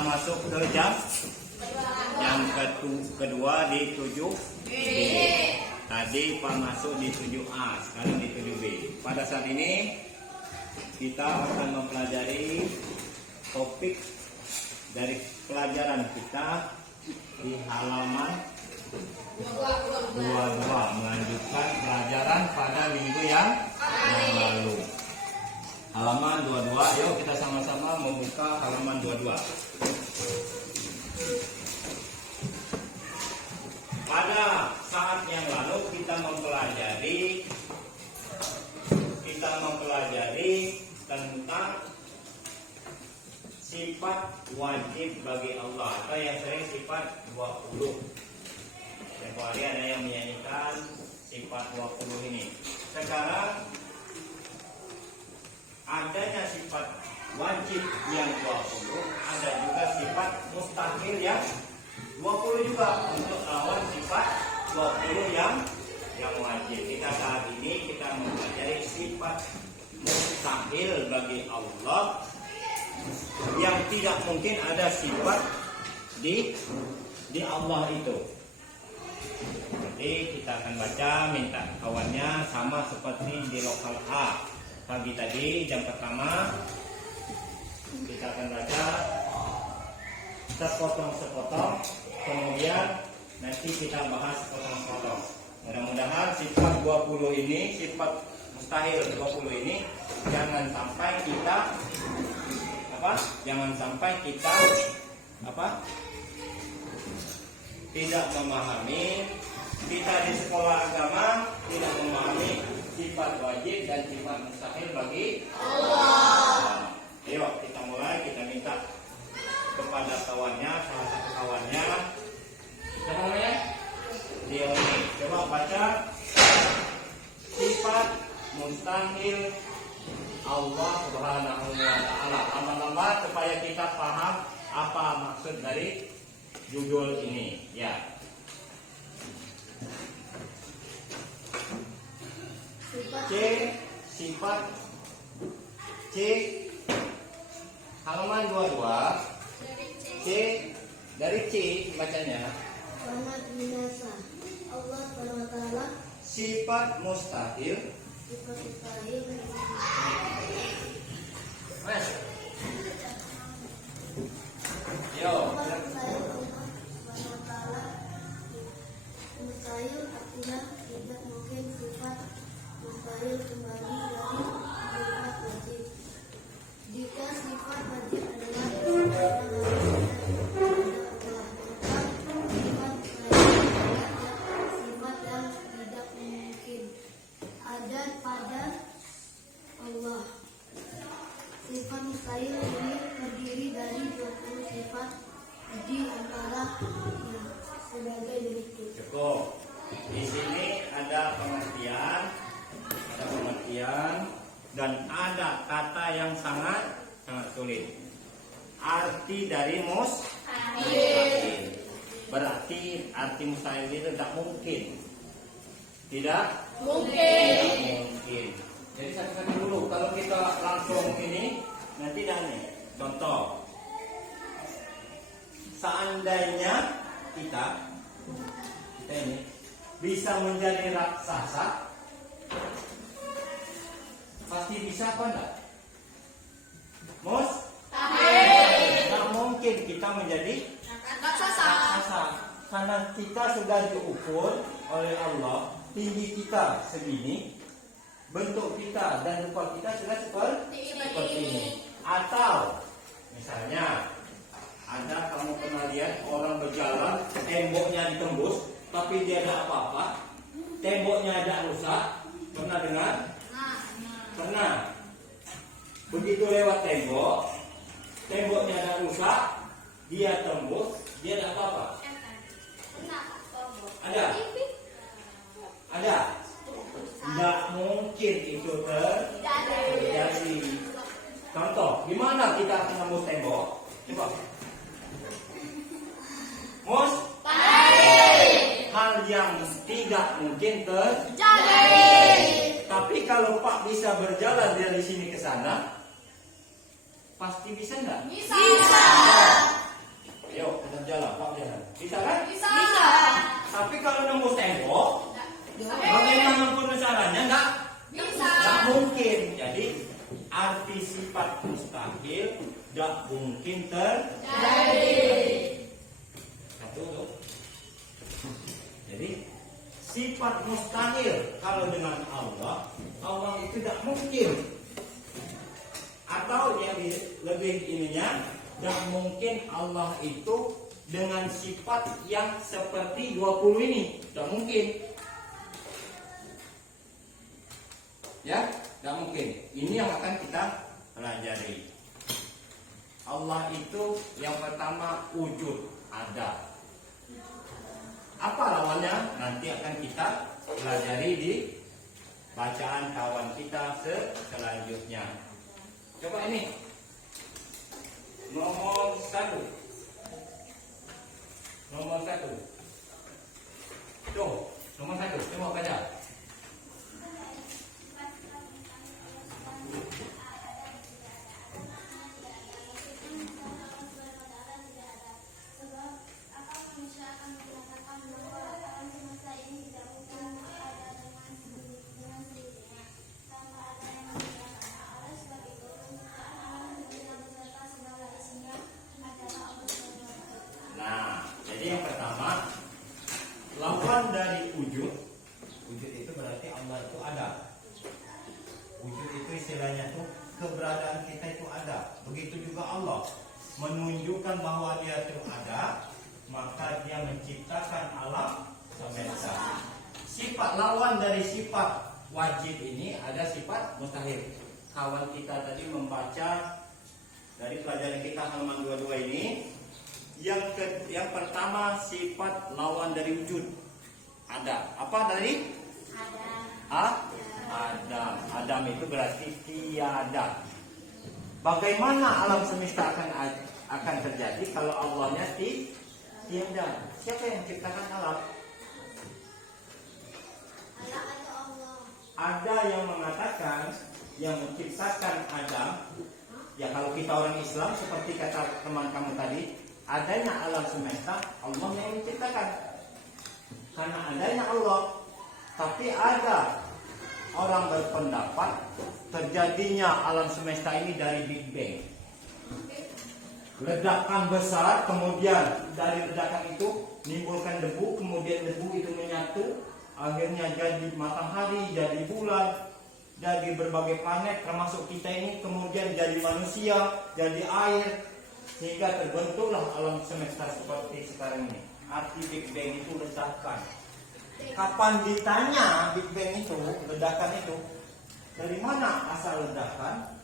Masuk ke jam yang kedua di 7B. Tadi Pak masuk di 7A, sekarang di 7B. Pada saat ini kita akan mempelajari topik dari pelajaran kita di halaman 22, melanjutkan pelajaran pada minggu yang lalu. Halaman 22, yuk kita sama-sama membuka halaman 22. Pada saat yang lalu kita mempelajari tentang sifat wajib bagi Allah, atau yang sering sifat 20. Tempoh hari ada yang menyanyikan sifat 20 ini. Sekarang adanya sifat wajib yang 20, ada juga sifat mustahil yang 20 juga untuk lawan sifat 20 yang wajib. Kita saat ini kita mempelajari sifat mustahil bagi Allah yang tidak mungkin ada sifat di Allah itu. Jadi kita akan baca, minta kawannya sama seperti di lokal A. Pagi tadi jam pertama kita akan baca sepotong-sepotong, kemudian nanti kita bahas sepotong-sepotong. Mudah-mudahan sifat 20 ini, sifat mustahil 20 ini jangan sampai kita tidak memahami. Kita di sekolah agama tidak memahami sifat wajib dan sifat mustahil bagi Allah. Ayo kita mulai, kita minta kepada kawannya, salah satu kawannya, siapa namanya? Dioni. Coba baca sifat mustahil Allah Subhanahu wa Ta'ala. Lama-lama supaya kita paham apa maksud dari judul ini. Ya. Sifat C halaman 22. C dari C bacanya. Sangat binasa. Allah SWT. Sifat mustahil. Sifat mustahil. Mas. Yo. Mustahil artinya tidak mungkin. Sifat mustahil kembali dari sifat wajib. Jika sifat wajib adalah sifat mustahil ini terdiri dari 20 sifat di antara sebagai berikut. Cukup. Di sini ada pengertian, dan ada kata yang sangat sulit. Arti dari mustahil. Berarti arti mustahil itu tidak mungkin. Tidak mungkin. Jadi satu-satu dulu. Kalau kita langsung ini nanti nih. Contoh. Seandainya kita ini bisa menjadi raksasa, pasti bisa apa enggak? Tidak mungkin kita menjadi raksasa. Karena kita sudah diukur oleh Allah, tinggi kita segini, bentuk kita dan rupa kita sudah seperti ini. Atau misalnya ada, kamu pernah lihat orang berjalan, temboknya ditembus tapi dia ada apa-apa, temboknya ada rusak, pernah dengar? Pernah. Begitu lewat tembok, temboknya ada rusak, dia tembus, dia ada apa-apa? Ada? Ada? Tidak mungkin itu terjadi. Contoh, gimana kita akan nembus tembok? Coba. Hal yang tidak mungkin terjadi. Tapi kalau Pak bisa berjalan dari sini ke sana, pasti bisa nggak? Bisa. Ayo kita jalan, Pak jalan. Bisa kan? Bisa. Tapi kalau nembus tembok, bagaimanapun caranya nggak mungkin. Jadi arti sifat mustahil nggak mungkin terjadi. Satu tuh. Jadi sifat mustahil kalau dengan Allah itu tidak mungkin. Atau yang lebih ininya, tidak mungkin Allah itu dengan sifat yang seperti 20 ini, tidak mungkin. Ya, tidak mungkin. Ini yang akan kita pelajari. Allah itu yang pertama wujud, ada. Apa lawannya? Nanti akan kita pelajari di bacaan kawan kita selanjutnya. Coba ini nomor 1. Nomor 1. Tuh, nomor 1. Coba baca. Yang pertama, lawan dari wujud. Wujud itu berarti Allah itu ada. Wujud itu istilahnya tuh keberadaan kita itu ada. Begitu juga Allah menunjukkan bahwa dia itu ada, maka dia menciptakan alam semesta. Sifat lawan dari sifat wajib ini ada sifat mustahil. Kawan kita tadi membaca dari pelajaran kita halaman 22 ini. Yang pertama sifat lawan dari wujud. Ada. Apa dari? Adam. Adam itu berarti tiada. Bagaimana alam semesta akan terjadi kalau Allahnya tiada? Siapa yang menciptakan alam? Ada yang mengatakan yang menciptakan Adam. Ya kalau kita orang Islam seperti kata teman kamu tadi, adanya alam semesta Allah yang menciptakan. Karena adanya Allah. Tapi ada orang berpendapat terjadinya alam semesta ini dari Big Bang. Ledakan besar, kemudian dari ledakan itu menimbulkan debu, kemudian debu itu menyatu, akhirnya jadi matahari, jadi bulan, jadi berbagai planet termasuk kita ini, kemudian jadi manusia, jadi air, sehingga terbentuklah alam semesta seperti sekarang ini. Arti Big Bang itu ledakan. Kapan ditanya Big Bang itu, ledakan itu, dari mana asal ledakan?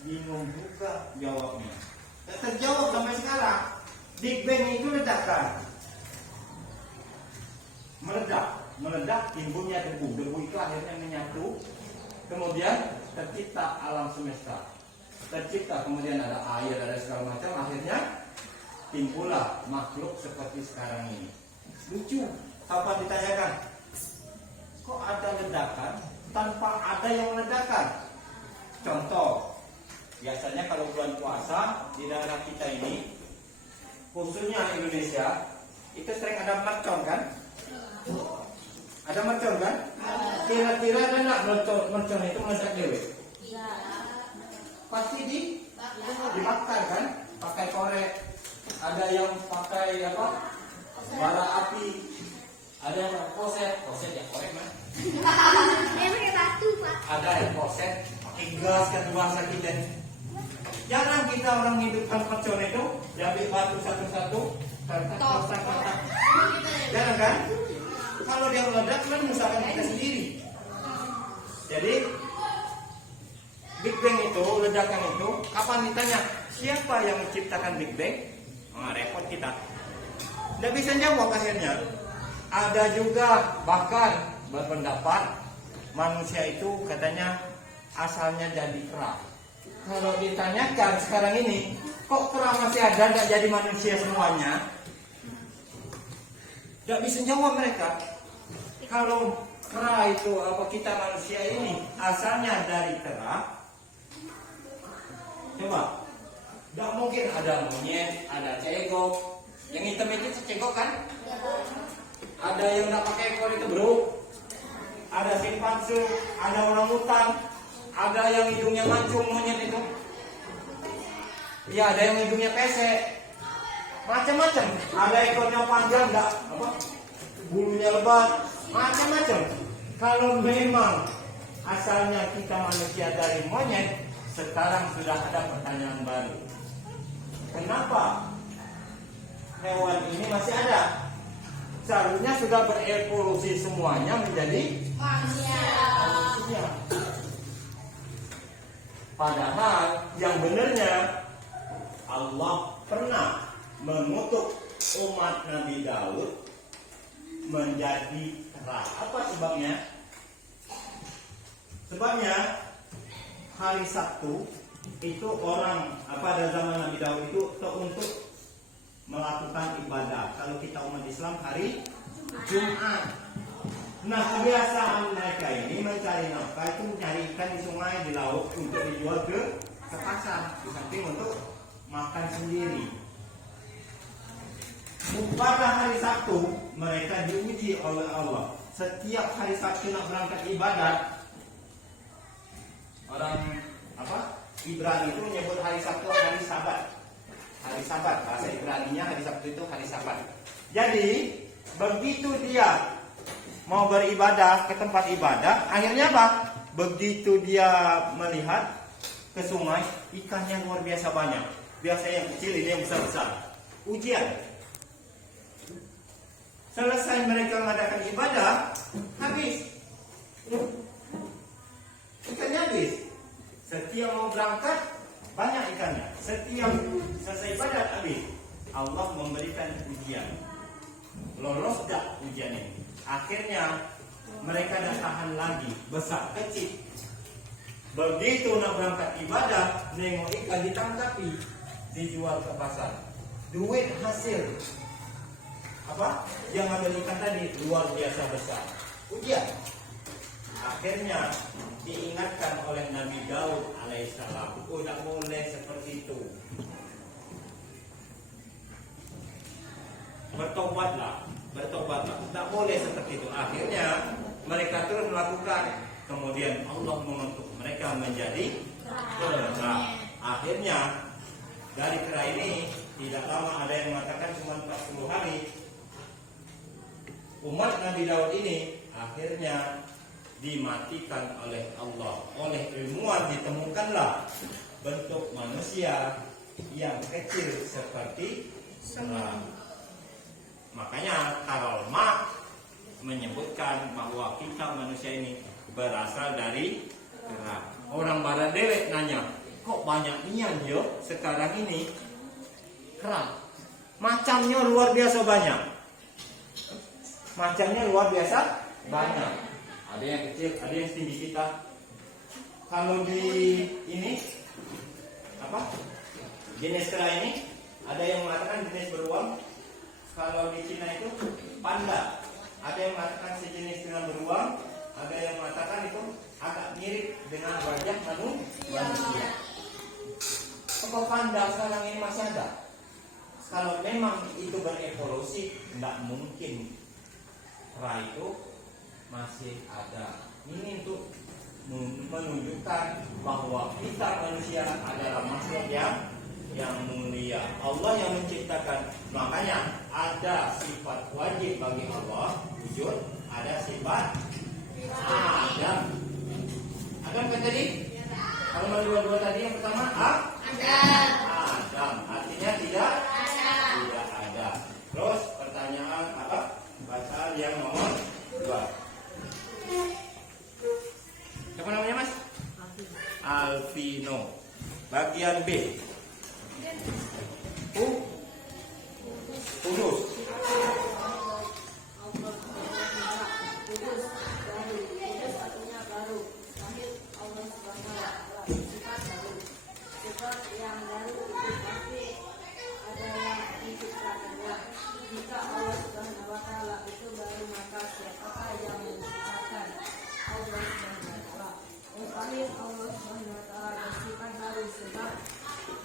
Bingung juga jawabnya. Tak terjawab sampai sekarang. Big Bang itu ledakan. Meledak, timbulnya debu. Debu itu akhirnya menyatu, kemudian tercipta alam semesta. Tercipta, kemudian ada air, ada segala macam, akhirnya timbullah makhluk seperti sekarang ini. Lucu, kapan ditanyakan, kok ada ledakan tanpa ada yang meledakan? Contoh, biasanya kalau bulan puasa di daerah kita ini, khususnya Indonesia, itu sering ada mercon kan? Ada mercon kan? Kira-kira ada nggak mercon itu meledak dewe? Pasti dibakar kan, pakai korek. Ada yang pakai apa, bara api. Ada yang poset ya korek kan. Ada yang poset pakai gas kedua kita. Jarang kita orang hidupkan mercon itu diambil batu satu-satu, kotak. Jarang kan? Kalau dia meledak kan menyusahkan kita sendiri. Jadi Big Bang itu, ledakan itu, kapan ditanya siapa yang menciptakan Big Bang? Repot kita. Tidak bisa jawab akhirnya. Ada juga bahkan berpendapat manusia itu katanya asalnya jadi kera. Kalau ditanyakan sekarang ini, kok kera masih ada, tidak jadi manusia semuanya? Tidak bisa jawab mereka. Kalau kera itu apa, kita manusia ini asalnya dari kera, coba, tidak mungkin ada monyet, ada cegok. Yang hitam itu cegok kan? Ada yang tidak pakai ekor itu bro. Ada simpanse, ada orangutan, ada yang hidungnya mancung monyet itu. Ya, ada yang hidungnya pesek. Macam-macam. Ada ekornya panjang, enggak apa? Bulunya lebat, macam-macam. Kalau memang asalnya kita manusia dari monyet, sekarang sudah ada pertanyaan baru. Kenapa hewan ini masih ada? Seharusnya sudah berevolusi semuanya menjadi manusia. Padahal yang benarnya Allah pernah mengutuk umat Nabi Daud menjadi kera. Apa sebabnya? Sebabnya hari Sabtu itu orang pada zaman Nabi Daud itu untuk melakukan ibadah. Kalau kita umat Islam hari Jumat. Nah, kebiasaan mereka ini mencari nafkah itu mencari ikan di sungai, di laut untuk dijual ke pasar, di samping untuk makan sendiri. Pada hari Sabtu mereka diuji oleh Allah. Setiap hari Sabtu nak berangkat ibadat, orang Ibrani itu menyebut hari Sabtu hari Sabat. Hari Sabat, bahasa Ibraninya hari Sabtu itu hari Sabat. Jadi begitu dia mau beribadah ke tempat ibadah, akhirnya apa? Begitu dia melihat ke sungai, ikannya luar biasa banyak. Biasa yang kecil, ini yang besar-besar. Ujian. Selesai mereka mengadakan ibadah, habis. Ikannya habis. Setiap mau berangkat, banyak ikannya. Setiap selesai ibadah, habis. Allah memberikan ujian. Lolos tak ujian ini? Akhirnya mereka dah tahan lagi, besar, kecil. Begitu nak berangkat ibadah, nengok ikan ditangkapi, dijual ke pasar. Duit hasil yang ambil ikan tadi luar biasa besar. Ujian. Akhirnya diingatkan oleh Nabi Daud alaihissalam, tidak boleh seperti itu. Bertobatlah, tak boleh seperti itu. Akhirnya mereka terus melakukan. Kemudian Allah mengutuk mereka menjadi kera. Akhirnya dari kera ini tidak lama ada yang mengatakan cuma 40 hari. Umat Nabi Daud ini akhirnya dimatikan oleh Allah. Oleh ilmuwan ditemukanlah bentuk manusia yang kecil seperti kera. Makanya Karl Marx menyebutkan bahwa kita manusia ini berasal dari kera. Orang barat dewek nanya, kok banyak nian yo sekarang ini kera? Macamnya luar biasa banyak. Macamnya luar biasa banyak. Ada yang kecil, ada yang setinggi kita. Kalau di ini jenis kera ini ada yang mengatakan jenis beruang. Kalau di Cina itu panda. Ada yang mengatakan sejenis dengan beruang, ada yang mengatakan itu agak mirip dengan wajah manusia. Kalau panda sekarang ini masih ada. Kalau memang itu berevolusi, tidak mungkin kera itu masih ada. Ini untuk menunjukkan bahwa kita manusia adalah makhluk yang mulia. Allah yang menciptakan. Makanya ada sifat wajib bagi Allah wujud, ada sifat Adam. Adam kan tadi? Kalau dua tadi yang pertama Adam. Artinya tidak ada. Terus pertanyaan bacaan yang nomor 2. Siapa namanya Mas? Alvino. Bagian B. Kudus.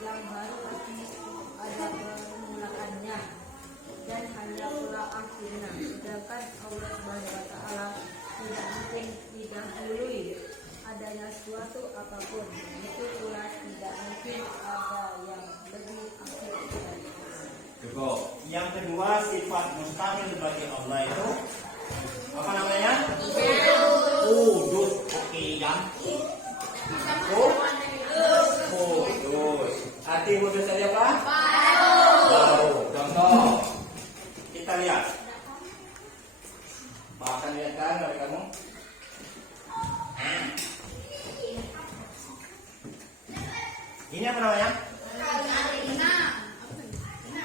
Yang baru pasti ada permulaannya dan hanya pula akhirnya. Sedangkan Allah Subhanahu wa taala tidak mungkin didahului adanya suatu apapun. Itu pula tidak mungkin ada yang lebih akhir dari itu. Cukup. Yang kedua, sifat mustahil bagi Allah itu apa namanya? Kudus. Oke, yang kudus. Arti kudus tadi apa? Baru. Contoh. Kita lihat. Bahkan lihat kan dari kamu. Ini apa namanya?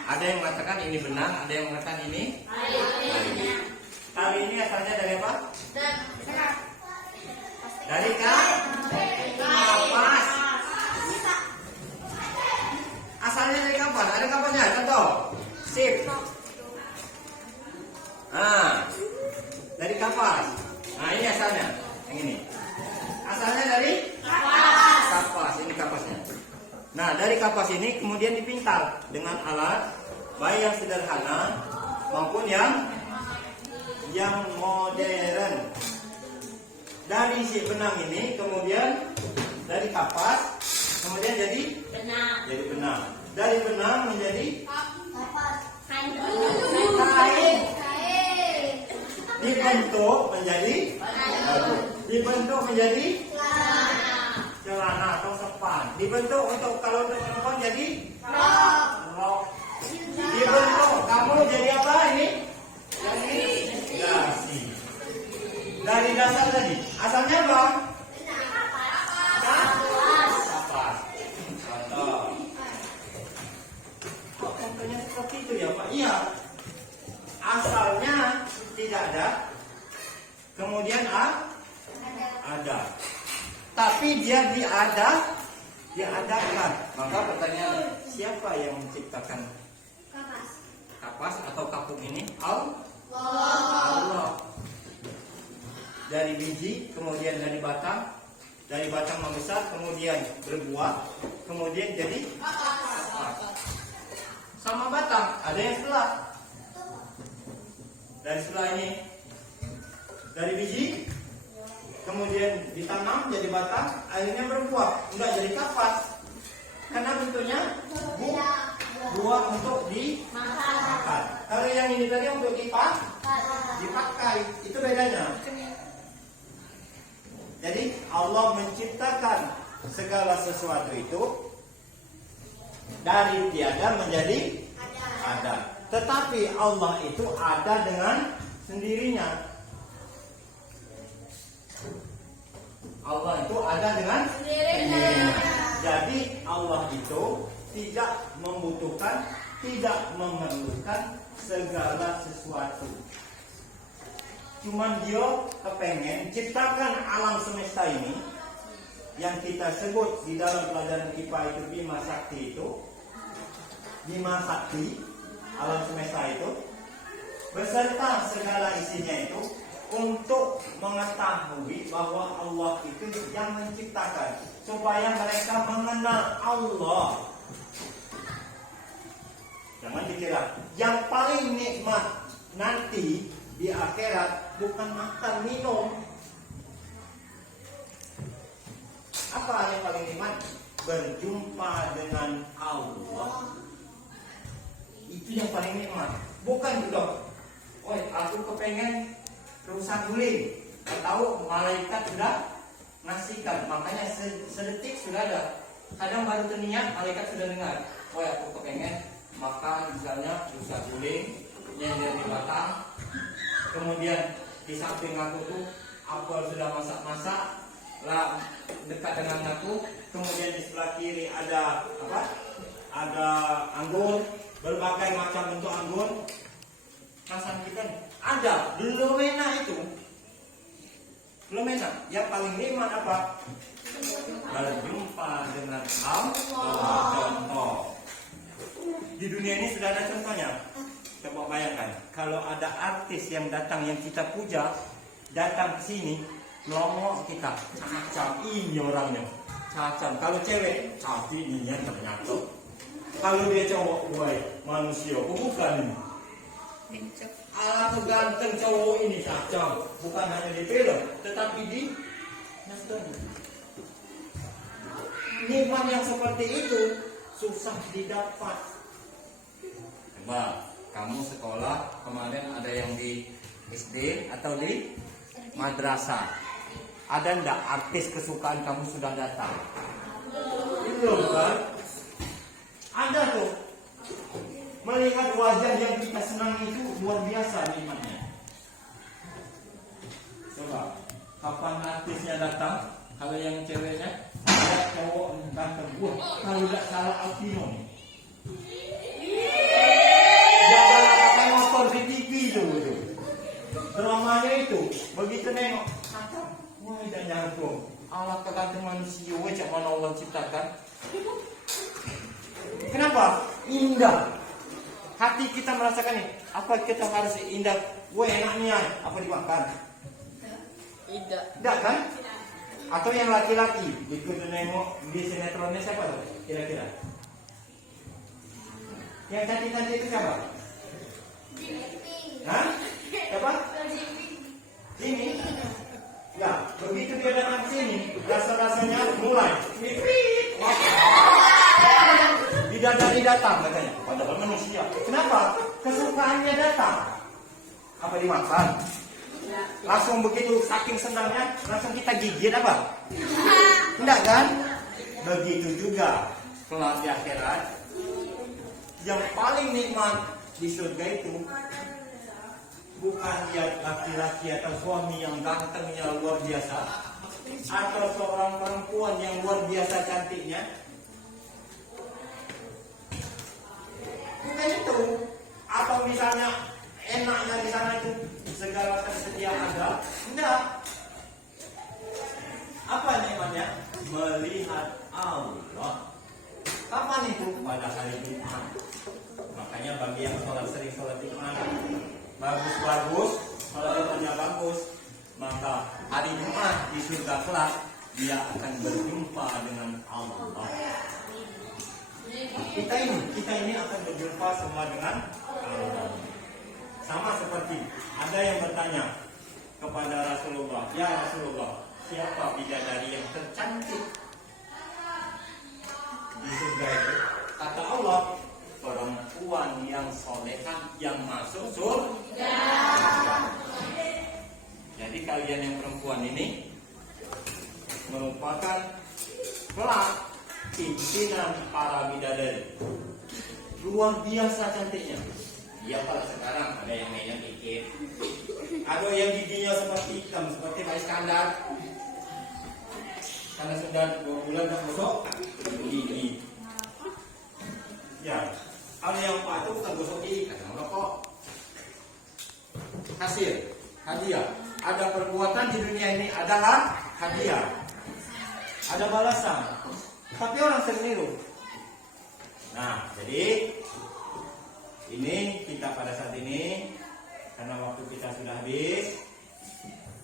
Ada yang mengatakan ini benang, ada yang mengatakan ini. Tali ini asalnya dari apa? Dari kapas. Asalnya dari kapas. Ada kapasnya. Contoh. Sip. Dari kapas. Nah, ini asalnya. Yang ini. Asalnya dari kapas. Ini kapasnya. Nah, dari kapas ini kemudian dipintal dengan alat baik yang sederhana maupun yang modern. Dari si benang ini kemudian dari kapas kemudian jadi benang. Dari benang menjadi kain. Dibentuk menjadi celana atau sepan. Dibentuk untuk kalau untuk perempuan jadi rok. Dibentuk kamu jadi apa ini? Dasi. Dari dasar tadi. Asalnya apa? Kapas. Contoh. Kok contohnya seperti itu ya Pak? Iya. Asalnya tidak ada. Kemudian ada. Tapi dia diadakan. Maka pertanyaan, siapa yang menciptakan kapas atau kapuk ini? Allah. Dari biji, kemudian dari batang membesar, kemudian berbuah, kemudian jadi kapas. Sama batang, ada yang sebelah. Dari sebelah ini, dari biji, kemudian ditanam jadi batang, akhirnya berbuah, enggak jadi kapas. Karena bentuknya buah untuk dimakan. Kalau yang ini tadi untuk dipakai, itu bedanya. Jadi Allah menciptakan segala sesuatu itu dari tiada menjadi ada. Tetapi Allah itu ada dengan sendirinya. Allah itu ada dengan sendirinya. Jadi Allah itu tidak membutuhkan, tidak memerlukan segala sesuatu. Cuman dia kepengen ciptakan alam semesta ini yang kita sebut di dalam pelajaran IPA itu Bima Sakti itu. Bima Sakti, alam semesta itu beserta segala isinya itu untuk mengetahui bahwa Allah itu yang menciptakan supaya mereka mengenal Allah. Jangan dikira yang paling nikmat nanti di akhirat bukan makan minum. Apa yang paling nikmat? Berjumpa dengan Allah. Itu yang paling nikmat. Bukan juga, aku kepengen rusak guling. Tahu malaikat sudah ngasihkan. Makanya sedetik sudah ada. Kadang baru terniat malaikat sudah dengar. Aku kepengen makan misalnya rusak guling yang dari batang. Kemudian di samping aku tuh apel sudah masak-masak. dekat dengan aku. Kemudian di sebelah kiri ada apa? Ada anggur, berbagai macam bentuk anggur. Perasaan kita nih, ada belum enak itu. Belum enak. Yang paling nikmat apa? Berjumpa dengan Allah. Contoh. Di dunia ini sudah ada contohnya. Coba bayangkan, kalau ada artis yang datang yang kita puja, datang ke sini, melongok kita, cacam ini orangnya, cacam. Kalau cewek, tapi ini yang ternyata. Kalau dia cowok, woi manusia, bukan ini. Alah ganteng cowok ini cacam, bukan hanya di film, tetapi di nyata. Nikmat yang seperti itu susah didapat. Coba kamu sekolah kemarin ada yang di SD atau di madrasah, ada ndak artis kesukaan kamu sudah datang? Belum kan? Ada tuh. Melihat wajah yang kita senang itu luar biasa nikmatnya. Coba kapan artisnya datang? Kalau yang ceweknya ada cowok ganteng, wah kalau tidak salah Alvino nih. Jangan pakai motor di TV itu. Dramanya itu begitu nengok, wah dan nyangkung. Allah kegantung manusia, cak mana Allah ciptakan. Kenapa? Indah. Hati kita merasakan nih, apa kita harus indah? Wah enaknya, apa dimakan? Tidak kan? Atau yang laki-laki, begitu nengok di sinetronnya siapa tuh? Kira-kira? Yang cantik-cantik itu siapa? Hah? Siapa? Ini? Ya, begitu dia datang ke sini, rasa-rasanya mulai. Bidadari datang katanya, padahal manusia. Kenapa? Kesukaannya datang. Apa dimakan? Langsung begitu saking senangnya, langsung kita gigit apa? Enggak kan? Begitu juga kelak di akhirat. Yang paling nikmat di surga itu bukan lihat laki-laki atau suami yang gantengnya luar biasa, atau seorang perempuan yang luar biasa cantiknya. Bukan itu. Atau misalnya enaknya di sana itu segala tersedia ada. Enggak. Apa nikmatnya? Melihat Allah. Kapan itu? Pada hari Jumat. Makanya bagi yang sering sholat Jumat, bagus-bagus, kalau Jumatnya bagus, maka hari Jumat di surga kelak dia akan berjumpa dengan Allah. Kita ini akan berjumpa semua dengan Allah. Sama seperti ada yang bertanya kepada Rasulullah, ya Rasulullah, siapa bidadari yang tercantik di surga itu? Kata Allah, perempuan yang solehah yang masuk surga. Jadi kalian yang perempuan ini merupakan kelak pimpinan para bidadari. Luar biasa cantiknya. Ya kalau sekarang ada yang mainnya dikit, ada yang giginya seperti hitam seperti Pak Iskandar, karena sudah 2 bulan tak gosok gigi. Ya, ada yang patuh tak gosok gigi, karena merokok. Hasil hadiah. Ada perbuatan di dunia ini, ada hadiah, ada balasan. Tapi orang sering niru. Nah, jadi ini kita pada saat ini, karena waktu kita sudah habis,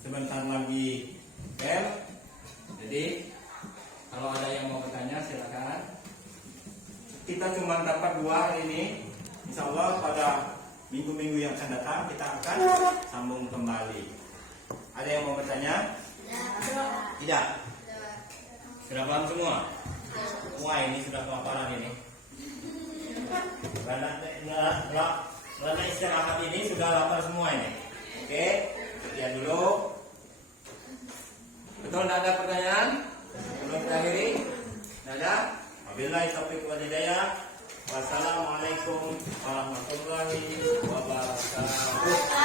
sebentar lagi bel. Jadi kalau ada yang mau bertanya silakan. Kita cuma dapat 2 hari ini. Insya Allah pada minggu-minggu yang akan datang kita akan sambung kembali. Ada yang mau bertanya? Tidak. Sudah paham semua? Wah ini sudah kelaparan ini. Karena istirahat ini sudah lapar semua ini. Oke, sekian dulu. Betul tidak ada pertanyaan? Belum terakhiri? Tidak ada? Wabillahi taufiq wal hidayah. Wassalamualaikum warahmatullahi wabarakatuh.